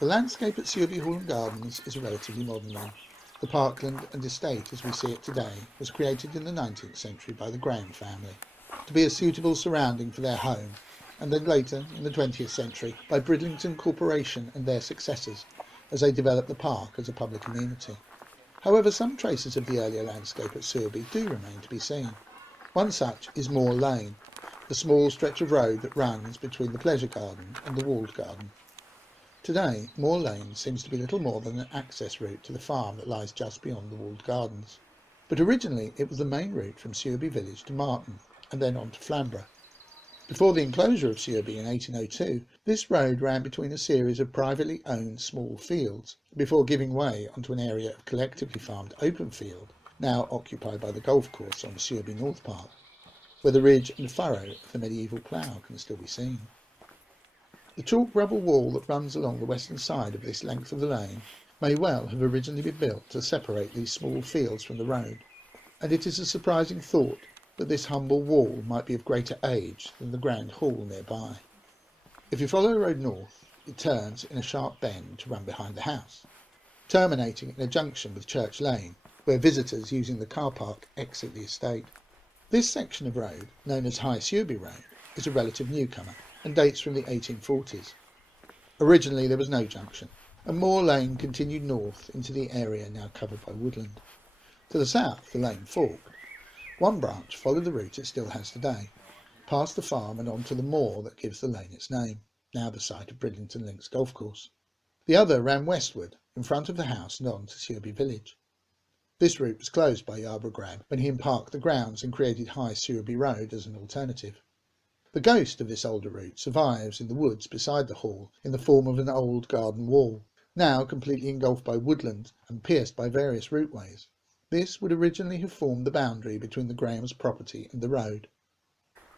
The landscape at Sewerby Hall and Gardens is a relatively modern one. The parkland and estate as we see it today was created in the 19th century by the Greame family to be a suitable surrounding for their home, and then later in the 20th century by Bridlington Corporation and their successors as they developed the park as a public amenity. However, some traces of the earlier landscape at Sewerby do remain to be seen. One such is Moor Lane, the small stretch of road that runs between the pleasure garden and the walled garden. Today, Moor Lane seems to be little more than an access route to the farm that lies just beyond the walled gardens. But originally it was the main route from Sewerby village to Marton, and then on to Flamborough. Before the enclosure of Sewerby in 1802, this road ran between a series of privately owned small fields, before giving way onto an area of collectively farmed open field, now occupied by the golf course on the Sewerby North Park, where the ridge and furrow of the medieval plough can still be seen. The chalk rubble wall that runs along the western side of this length of the lane may well have originally been built to separate these small fields from the road, and it is a surprising thought that this humble wall might be of greater age than the grand hall nearby. If you follow the road north, it turns in a sharp bend to run behind the house, terminating in a junction with Church Lane, where visitors using the car park exit the estate. This section of road, known as High Sewerby Road, is a relative newcomer and dates from the 1840s. Originally there was no junction, and Moor Lane continued north into the area now covered by woodland. To the south the lane forked. One branch followed the route it still has today, past the farm and on to the moor that gives the lane its name, now the site of Bridlington Links Golf Course. The other ran westward, in front of the house and on to Sewerby village. This route was closed by Yarborough Grab when he emparked the grounds and created High Sewerby Road as an alternative. The ghost of this older route survives in the woods beside the hall in the form of an old garden wall, now completely engulfed by woodland and pierced by various routeways. This would originally have formed the boundary between the Greames' property and the road.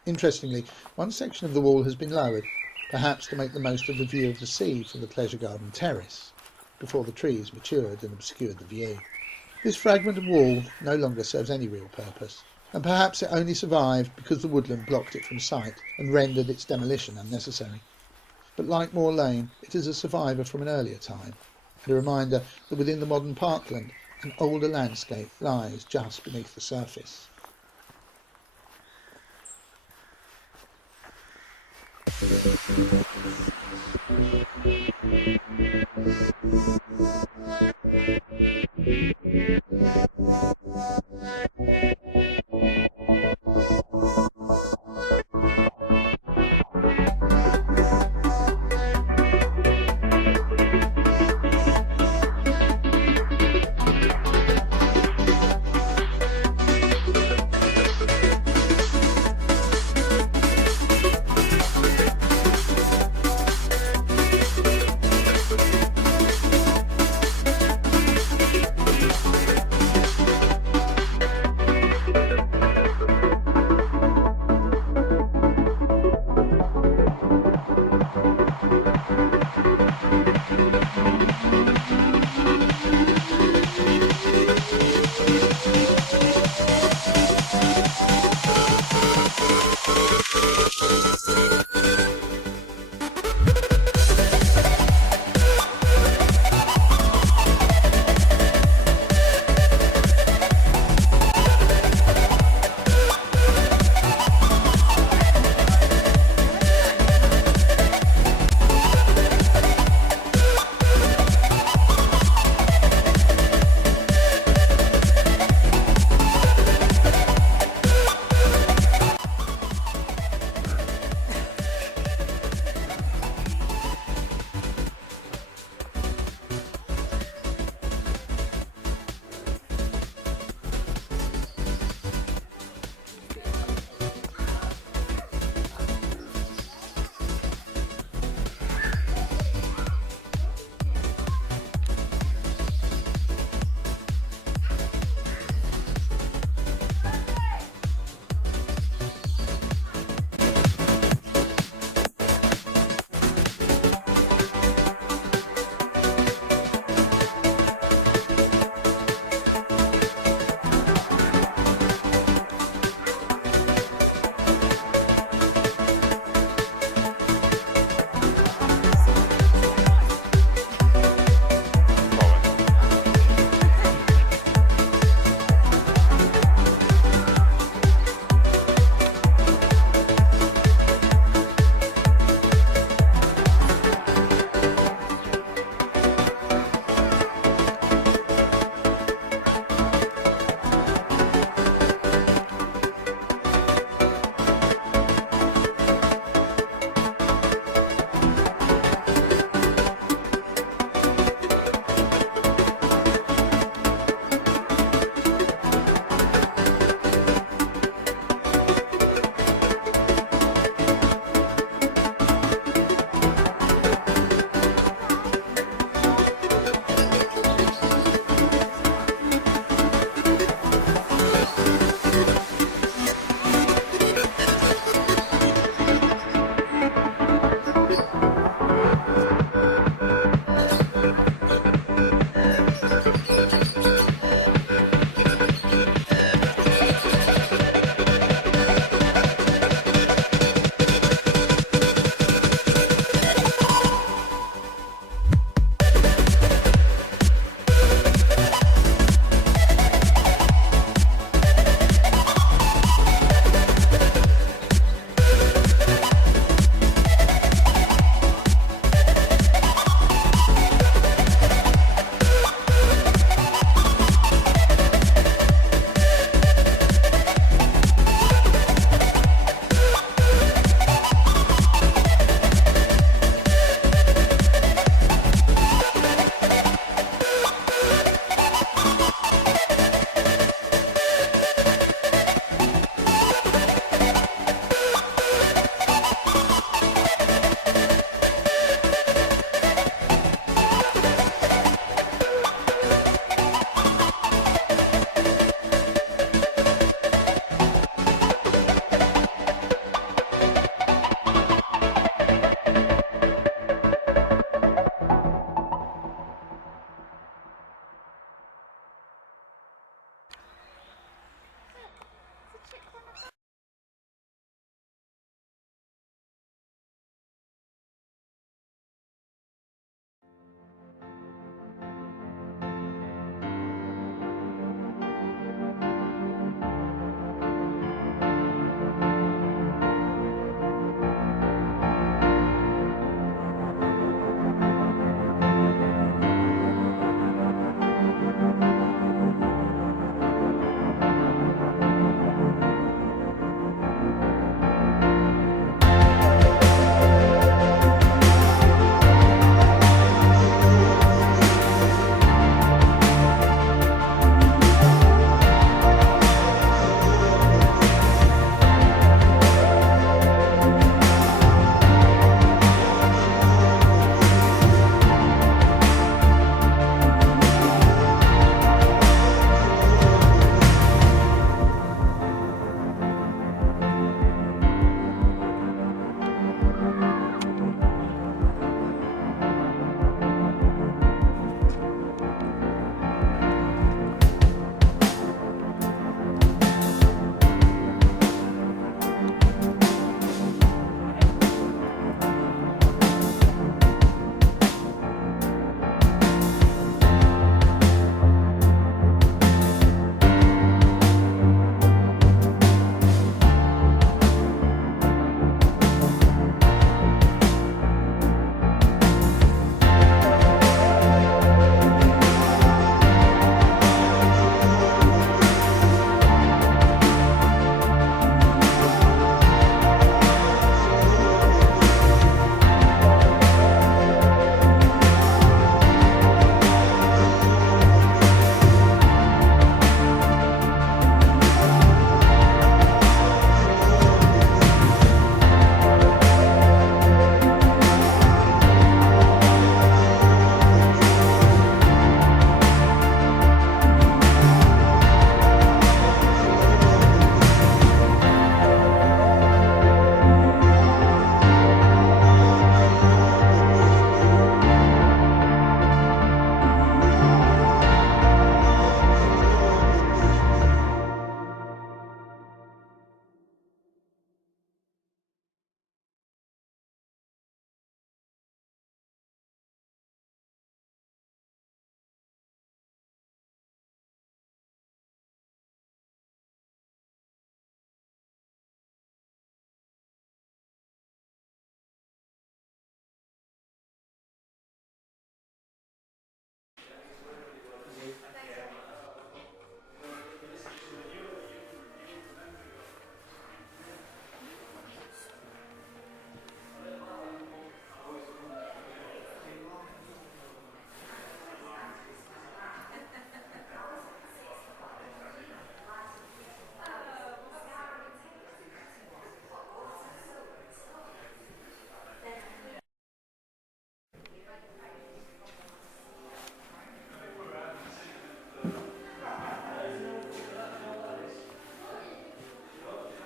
Interestingly, one section of the wall has been lowered, perhaps to make the most of the view of the sea from the pleasure garden terrace, before the trees matured and obscured the view. This fragment of wall no longer serves any real purpose, and perhaps it only survived because the woodland blocked it from sight and rendered its demolition unnecessary. But like Moor Lane, it is a survivor from an earlier time, and a reminder that within the modern parkland, an older landscape lies just beneath the surface.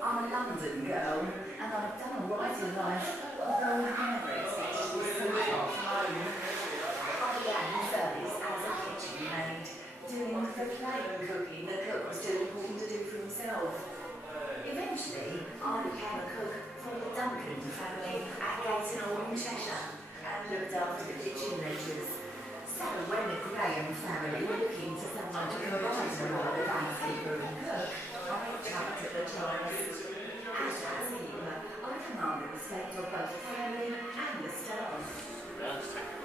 I'm a London girl, and I've done all right in life, although I never expected to be so far from home. I began in service as a kitchen maid, doing the plain cooking the cook was too important to do for himself. Eventually, I became a cook for the Duncan family at Gateshead in Cheshire, and looked after the kitchen ledgers. So when the Graham family were looking for someone to combine the role of housekeeper and cook, I jumped at the chance. As housekeeper, I command the respect of both family and the staff.